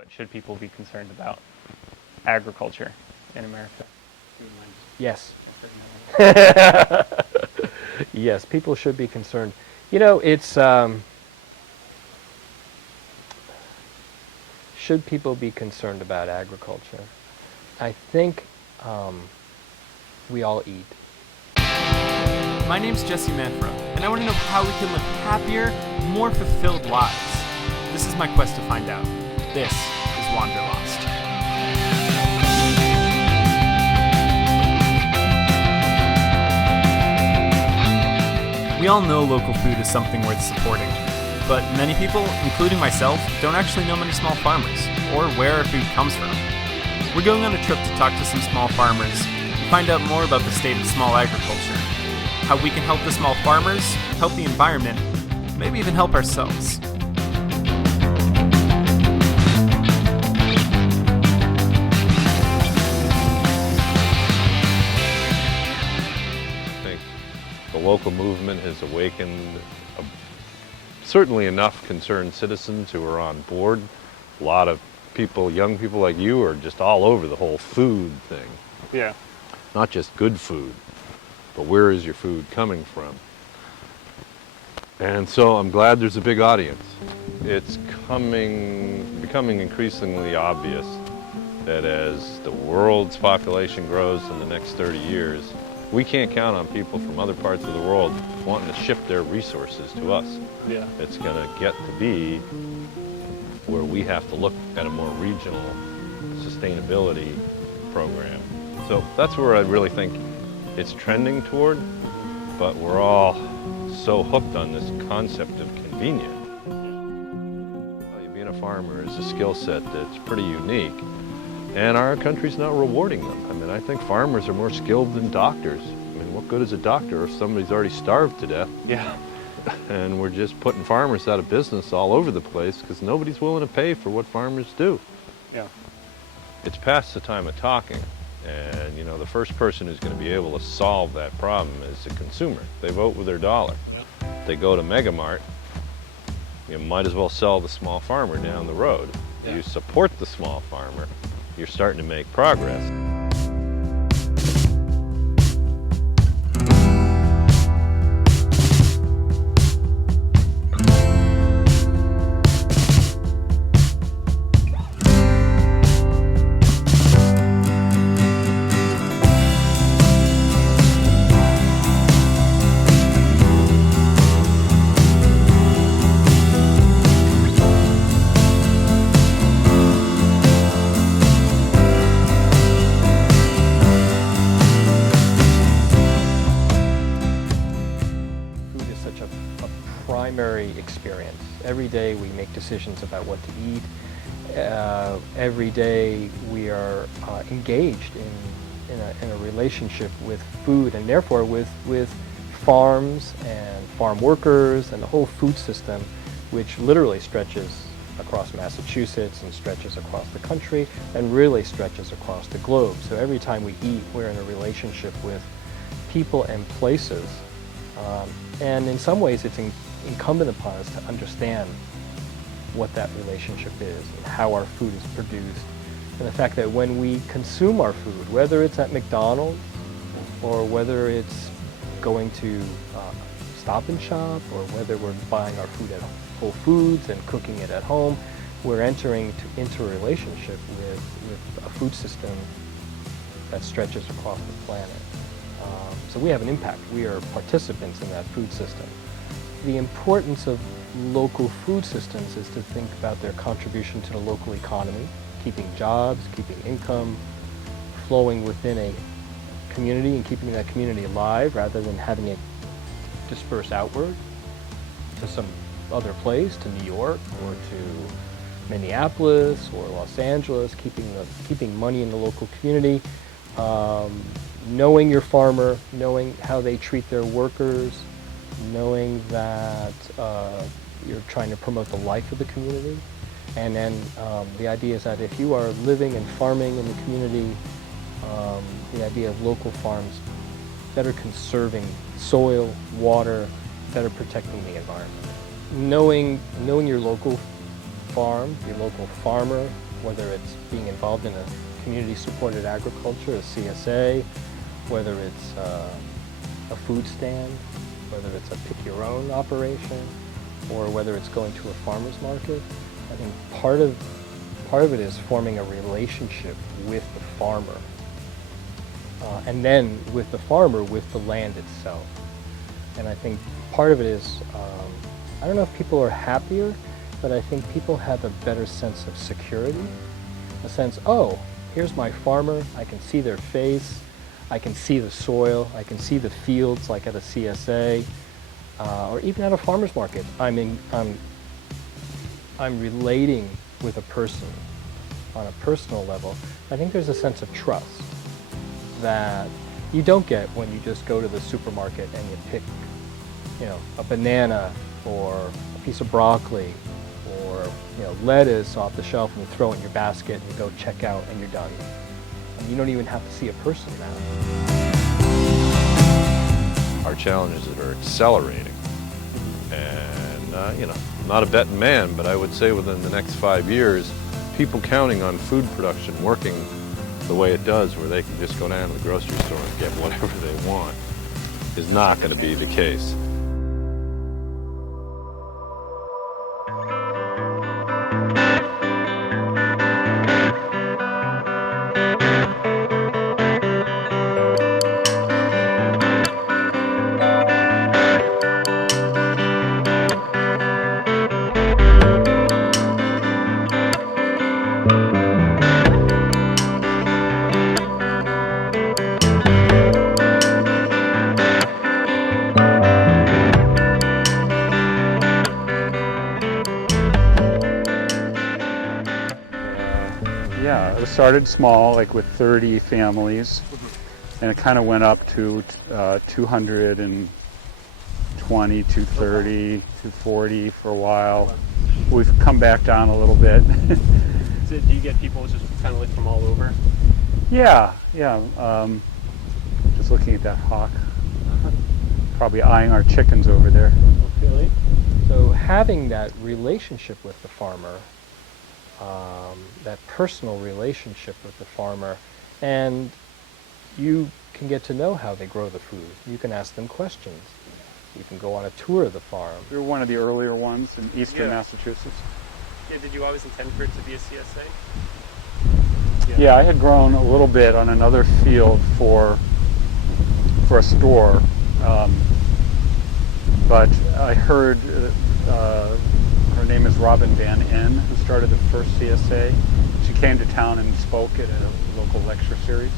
But should people be concerned about agriculture in America? Yes. Yes, people should be concerned. You know, it's should people be concerned about agriculture? I think we all eat. My name's Jesse Manfro, and I want to know how we can live happier, more fulfilled lives. This is my quest to find out. This is Wanderlost. We all know local food is something worth supporting, but many people, including myself, don't actually know many small farmers, or where our food comes from. We're going on a trip to talk to some small farmers and find out more about the state of small agriculture, how we can help the small farmers, help the environment, maybe even help ourselves. The local movement has awakened certainly enough concerned citizens who are on board. A lot of people, young people like you, are just all over the whole food thing. Yeah. Not just good food, but where is your food coming from? And so I'm glad there's a big audience. It's becoming increasingly obvious that as the world's population grows in the next 30 years, we can't count on people from other parts of the world wanting to shift their resources to us. Yeah. It's going to get to be where we have to look at a more regional sustainability program. So that's where I really think it's trending toward, but we're all so hooked on this concept of convenience. Being a farmer is a skill set that's pretty unique. And our country's not rewarding them. I mean, I think farmers are more skilled than doctors. I mean, what good is a doctor if somebody's already starved to death? Yeah. And we're just putting farmers out of business all over the place because nobody's willing to pay for what farmers do. Yeah. It's past the time of talking. And, you know, the first person who's going to be able to solve that problem is the consumer. They vote with their dollar. They go to Mega Mart, you might as well sell the small farmer down the road. Yeah. You support the small farmer, you're starting to make progress. Primary experience. Every day we make decisions about what to eat. Every day we are engaged in a relationship with food, and therefore with farms and farm workers and the whole food system, which literally stretches across Massachusetts and stretches across the country and really stretches across the globe. So every time we eat, we're in a relationship with people and places. And in some ways, it's incumbent upon us to understand what that relationship is and how our food is produced. And the fact that when we consume our food, whether it's at McDonald's or whether it's going to Stop and Shop or whether we're buying our food at Whole Foods and cooking it at home, we're entering into a relationship with a food system that stretches across the planet. So we have an impact. We are participants in that food system. The importance of local food systems is to think about their contribution to the local economy, keeping jobs, keeping income flowing within a community and keeping that community alive rather than having it disperse outward to some other place, to New York or to Minneapolis or Los Angeles, keeping money in the local community. Knowing your farmer, knowing how they treat their workers, knowing that you're trying to promote the life of the community. And then the idea is that if you are living and farming in the community, the idea of local farms better conserving soil, water, better protecting the environment. Knowing your local farm, the local farmer, whether it's being involved in a community-supported agriculture, a CSA, whether it's a food stand, whether it's a pick-your-own operation, or whether it's going to a farmer's market. I think part of it is forming a relationship with the farmer, and then with the farmer, with the land itself. And I think part of it is, I don't know if people are happier, but I think people have a better sense of security, a sense, oh, here's my farmer, I can see their face, I can see the soil, I can see the fields like at a CSA, or even at a farmer's market. I'm relating with a person on a personal level. I think there's a sense of trust that you don't get when you just go to the supermarket and you pick, a banana or a piece of broccoli or lettuce off the shelf and you throw it in your basket and you go check out and you're done. And you don't even have to see a person now. Our challenges that are accelerating. And, I'm not a betting man, but I would say within the next 5 years, people counting on food production working the way it does, where they can just go down to the grocery store and get whatever they want, is not going to be the case. Yeah, it was started small, like with 30 families, and it kind of went up to 220, 230, 240 for a while. We've come back down a little bit. Do you get people just kind of like from all over? Yeah. Just looking at that hawk, probably eyeing our chickens over there. Really? So having that relationship with the farmer, that personal relationship with the farmer, and you can get to know how they grow the food. You can ask them questions. You can go on a tour of the farm. We were one of the earlier ones in eastern Massachusetts. Yeah, did you always intend for it to be a CSA? Yeah, I had grown a little bit on another field for a store, but I heard her name is Robin Van N, who started the first CSA. She came to town and spoke at a local lecture series,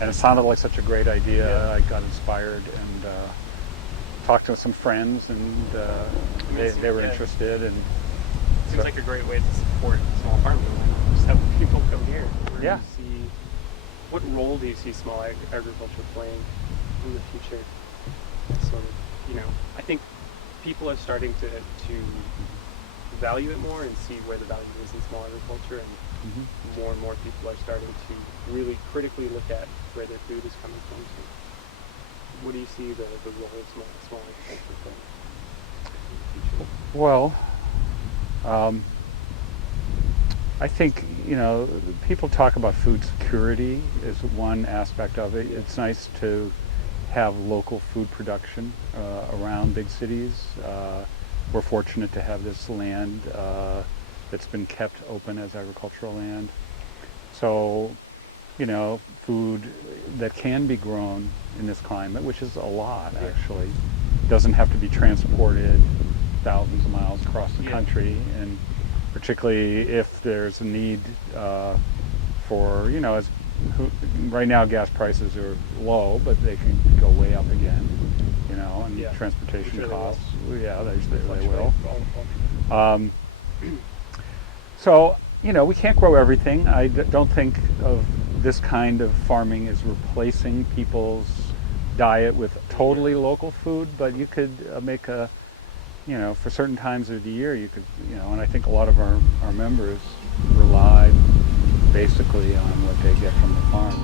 and it sounded like such a great idea. Yeah. I got inspired and talked to some friends, and they were interested. And Seems like a great way to support small farming. Just have people come here. Yeah. What role do you see small agriculture playing in the future? Sort of, I think people are starting to value it more and see where the value is in small agriculture, and more and more people are starting to really critically look at where their food is coming from. So what do you see the role of small agriculture playing in the future? Well, I think, people talk about food security as one aspect of it. It's nice to have local food production around big cities. We're fortunate to have this land that's been kept open as agricultural land. So, food that can be grown in this climate, which is a lot actually, doesn't have to be transported thousands of miles across the country, and particularly if there's a need for, right now gas prices are low, but they can go way up again, and transportation costs. Yeah, they will. So, we can't grow everything. I don't think of this kind of farming as replacing people's diet with totally local food, but you could make a, for certain times of the year, you could, and I think a lot of our members rely basically on what they get from the farm.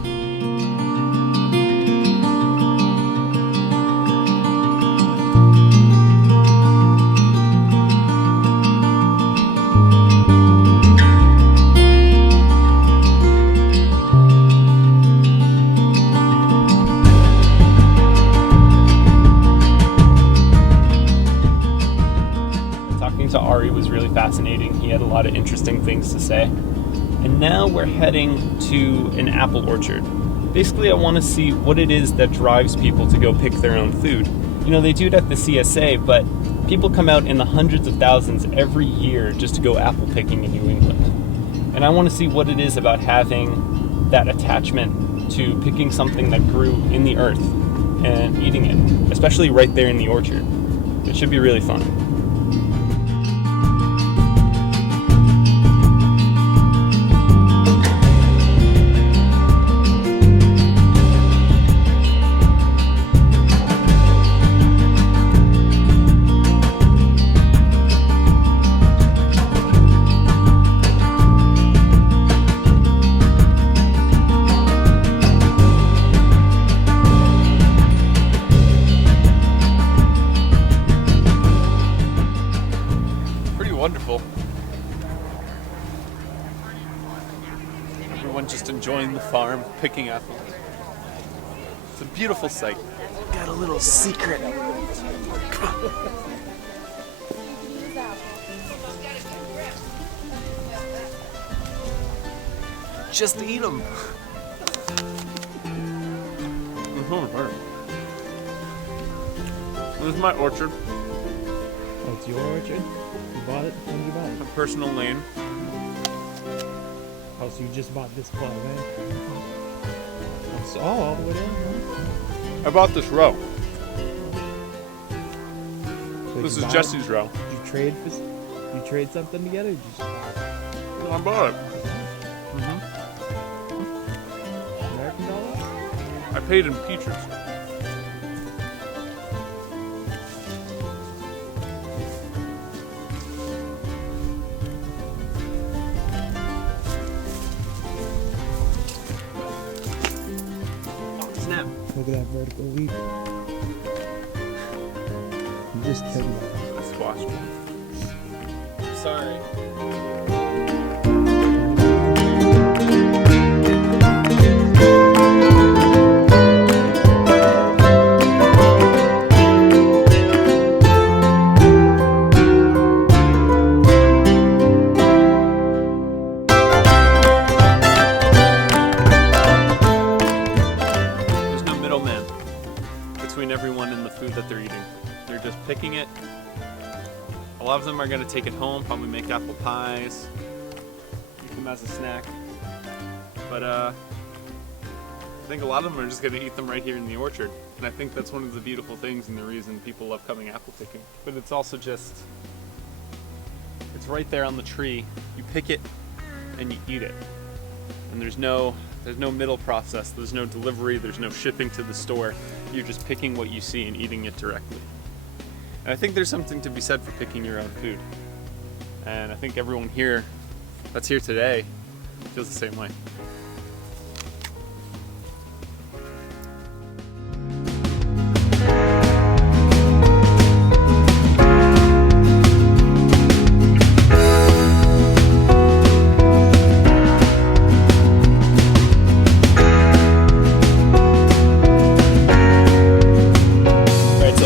lot of interesting things to say. And now we're heading to an apple orchard. Basically, I want to see what it is that drives people to go pick their own food. You know, they do it at the CSA, but people come out in the hundreds of thousands every year just to go apple picking in New England. And I want to see what it is about having that attachment to picking something that grew in the earth and eating it, especially right there in the orchard. It should be really fun. Wonderful. Everyone just enjoying the farm, picking apples. It's a beautiful sight. Got a little secret. Come on. Just eat them. This is my orchard. Oh, it's your orchard? You bought it? When did you buy it? A personal lane. Oh, so you just bought this plot of land? Oh, all the way down? Huh? I bought this row. So This you is buy Jesse's row. it? Did you trade for? You trade something together? Or did you just buy it? I bought it. American dollars? I paid in peaches. Snap. Look at that vertical leap. You just took it. I squashed it. Sorry. There's no middleman between everyone and the food that they're eating. They're just picking it. A lot of them are going to take it home, probably make apple pies, eat them as a snack. But I think a lot of them are just going to eat them right here in the orchard. And I think that's one of the beautiful things and the reason people love coming apple picking. But it's also just, it's right there on the tree. You pick it and you eat it. And there's no middle process, there's no delivery, there's no shipping to the store. You're just picking what you see and eating it directly. And I think there's something to be said for picking your own food. And I think everyone here that's here today feels the same way.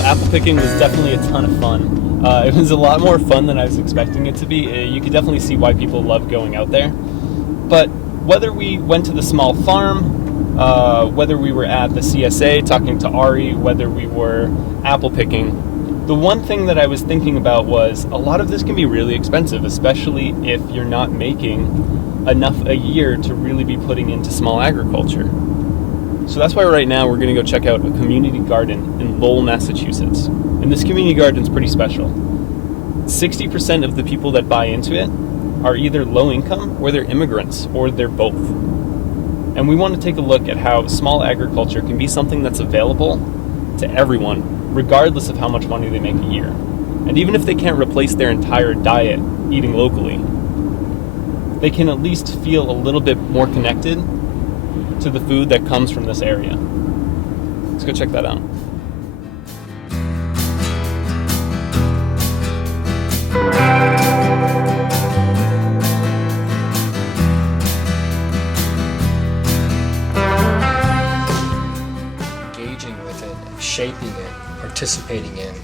Apple picking was definitely a ton of fun. It was a lot more fun than I was expecting it to be. You could definitely see why people love going out there. But whether we went to the small farm, whether we were at the CSA talking to Ari, whether we were apple picking, the one thing that I was thinking about was a lot of this can be really expensive, especially if you're not making enough a year to really be putting into small agriculture. So that's why right now we're going to go check out a community garden in Lowell, Massachusetts. And this community garden is pretty special. 60% of the people that buy into it are either low income or they're immigrants or they're both. And we want to take a look at how small agriculture can be something that's available to everyone, regardless of how much money they make a year. And even if they can't replace their entire diet eating locally, they can at least feel a little bit more connected to the food that comes from this area. Let's go check that out. Engaging with it, shaping it, participating in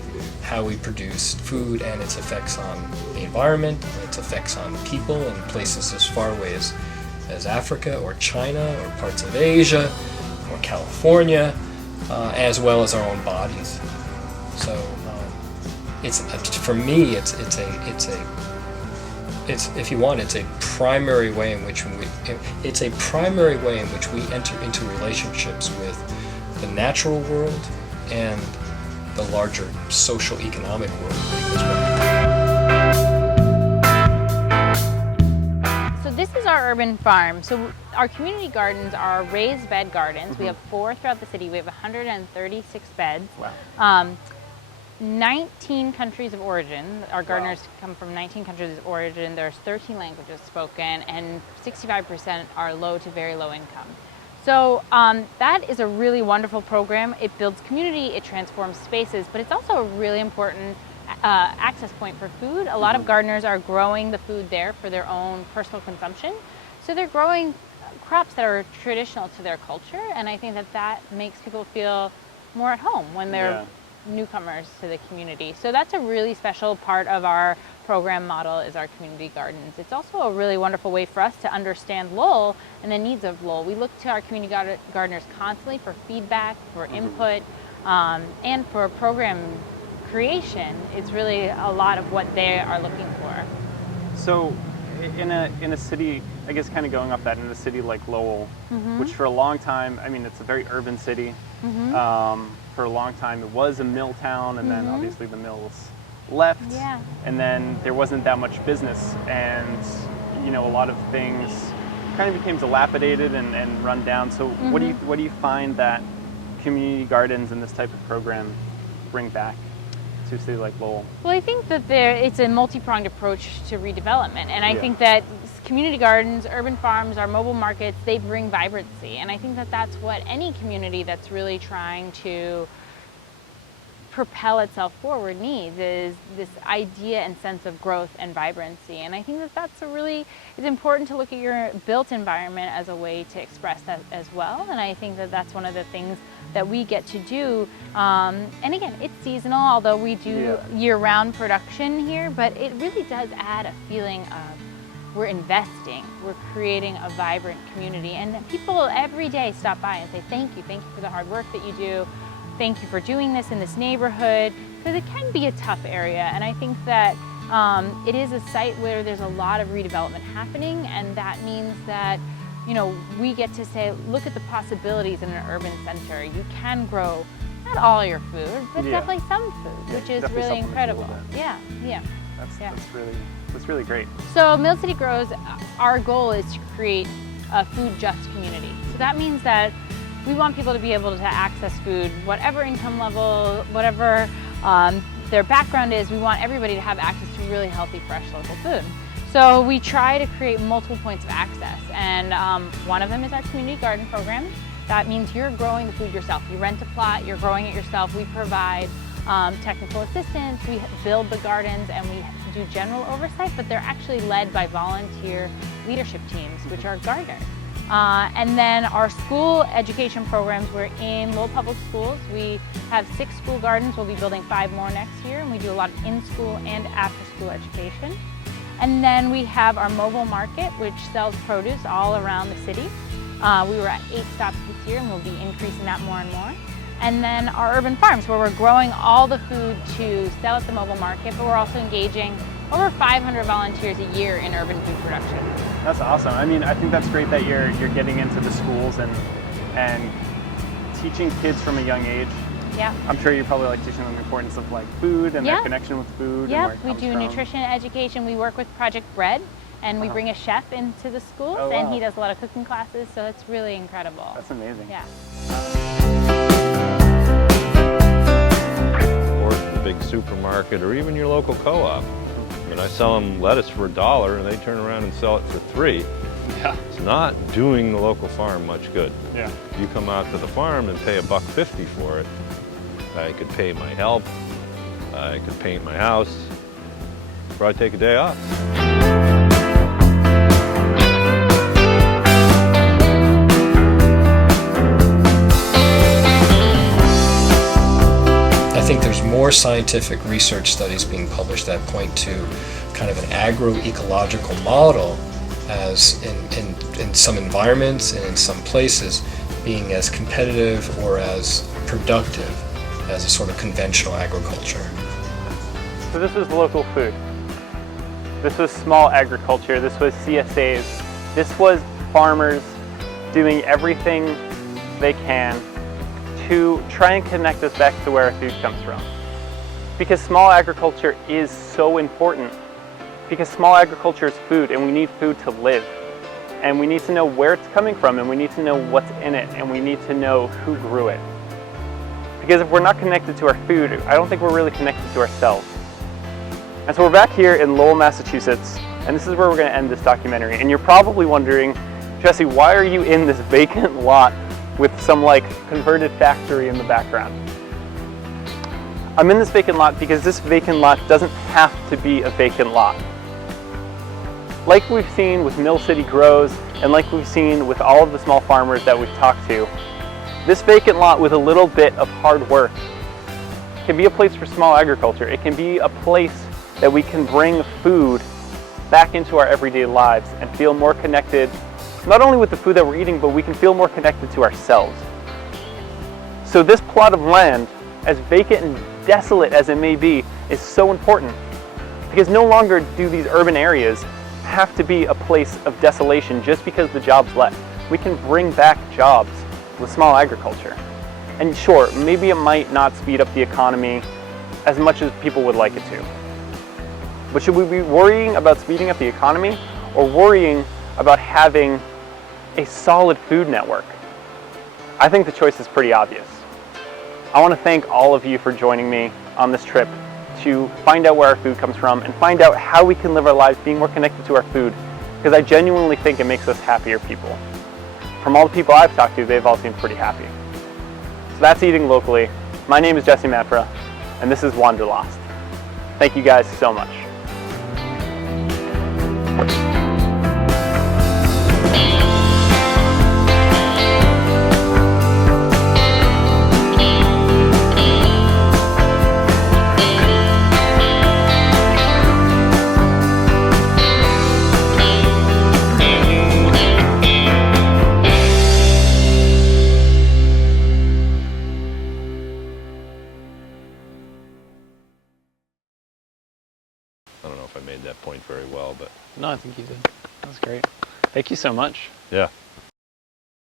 how we produce food and its effects on the environment, its effects on people in places as far away as Africa or China or parts of Asia or California, as well as our own bodies. So it's for me, it's if you want, it's a primary way in which we enter into relationships with the natural world and the larger social economic world as well. So this is our urban farm. So our community gardens are raised bed gardens. We have 4 throughout the city. We have 136 beds. Wow. 19 countries of origin. Our gardeners come from 19 countries of origin. There's 13 languages spoken, and 65% are low to very low income. So that is a really wonderful program. It builds community, it transforms spaces, but it's also a really important access point for food. A lot of gardeners are growing the food there for their own personal consumption. So they're growing crops that are traditional to their culture, and I think that makes people feel more at home when they're newcomers to the community. So that's a really special part of our program model, is our community gardens. It's also a really wonderful way for us to understand Lowell and the needs of Lowell. We look to our community gardeners constantly for feedback, for input, and for program creation. It's really a lot of what they are looking for. So in a city, I guess kind of going off that, in a city like Lowell, which for a long time, I mean, it's a very urban city. For a long time it was a mill town, and then obviously the mills left, and then there wasn't that much business, and you know, a lot of things kind of became dilapidated and run down. So what do you find that community gardens and this type of program bring back to a city like Lowell? Well, I think that it's a multi-pronged approach to redevelopment, and I think that community gardens, urban farms, our mobile markets, they bring vibrancy, and I think that that's what any community that's really trying to propel itself forward needs, is this idea and sense of growth and vibrancy. And I think that it's important to look at your built environment as a way to express that as well. And I think that that's one of the things that we get to do. And again, it's seasonal, although we do year-round production here, but it really does add a feeling of we're investing, we're creating a vibrant community. And people every day stop by and say, thank you for the hard work that you do. Thank you for doing this in this neighborhood, because it can be a tough area. And I think that it is a site where there's a lot of redevelopment happening, and that means that, you know, we get to say, look at the possibilities in an urban center. You can grow not all your food, but definitely some food, which is really incredible. That's really great. So Mill City Grows, our goal is to create a food just community. So that means that we want people to be able to access food, whatever income level, whatever their background is. We want everybody to have access to really healthy, fresh, local food. So we try to create multiple points of access, and one of them is our community garden program. That means you're growing the food yourself. You rent a plot, you're growing it yourself. We provide technical assistance, we build the gardens, and we do general oversight, but they're actually led by volunteer leadership teams, which are gardeners. And then our school education programs, we're in Lowell Public Schools. We have 6 school gardens. We'll be building 5 more next year, and we do a lot of in-school and after-school education. And then we have our mobile market, which sells produce all around the city. We were at 8 stops this year, and we'll be increasing that more and more. And then our urban farms, where we're growing all the food to sell at the mobile market, but we're also engaging over 500 volunteers a year in urban food production. That's awesome. I mean, I think that's great that you're getting into the schools and teaching kids from a young age. Yeah. I'm sure you probably like teaching them the importance of like food and their connection with food. Yeah, and we do nutrition education. We work with Project Bread, and we bring a chef into the schools, and he does a lot of cooking classes, so it's really incredible. That's amazing. Yeah. Or the big supermarket, or even your local co-op. I mean, I sell them lettuce for $1, and they turn around and sell it for $3. Yeah. It's not doing the local farm much good. Yeah. If you come out to the farm and pay $1.50 for it, I could pay my help, I could paint my house, or I'd take a day off. I think there's more more scientific research studies being published that point to kind of an agroecological model as in some environments and in some places being as competitive or as productive as a sort of conventional agriculture. So this was local food. This was small agriculture. This was CSAs. This was farmers doing everything they can to try and connect us back to where our food comes from. Because small agriculture is so important. Because small agriculture is food, and we need food to live. And we need to know where it's coming from, and we need to know what's in it, and we need to know who grew it. Because if we're not connected to our food, I don't think we're really connected to ourselves. And so we're back here in Lowell, Massachusetts, and this is where we're going to end this documentary. And you're probably wondering, Jesse, why are you in this vacant lot with some like converted factory in the background? I'm in this vacant lot because this vacant lot doesn't have to be a vacant lot. Like we've seen with Mill City Grows, and like we've seen with all of the small farmers that we've talked to, this vacant lot with a little bit of hard work can be a place for small agriculture. It can be a place that we can bring food back into our everyday lives and feel more connected, not only with the food that we're eating, but we can feel more connected to ourselves. So this plot of land, as vacant and desolate as it may be, is so important, because no longer do these urban areas have to be a place of desolation just because the jobs left. We can bring back jobs with small agriculture. And sure, maybe it might not speed up the economy as much as people would like it to. But should we be worrying about speeding up the economy, or worrying about having a solid food network? I think the choice is pretty obvious. I want to thank all of you for joining me on this trip to find out where our food comes from and find out how we can live our lives being more connected to our food, because I genuinely think it makes us happier people. From all the people I've talked to, they've all seemed pretty happy. So that's Eating Locally. My name is Jesse Manfra, and this is Wanderlost. Thank you guys so much. I don't know if I made that point very well, but No, I think you did. That was great. Thank you so much. yeah.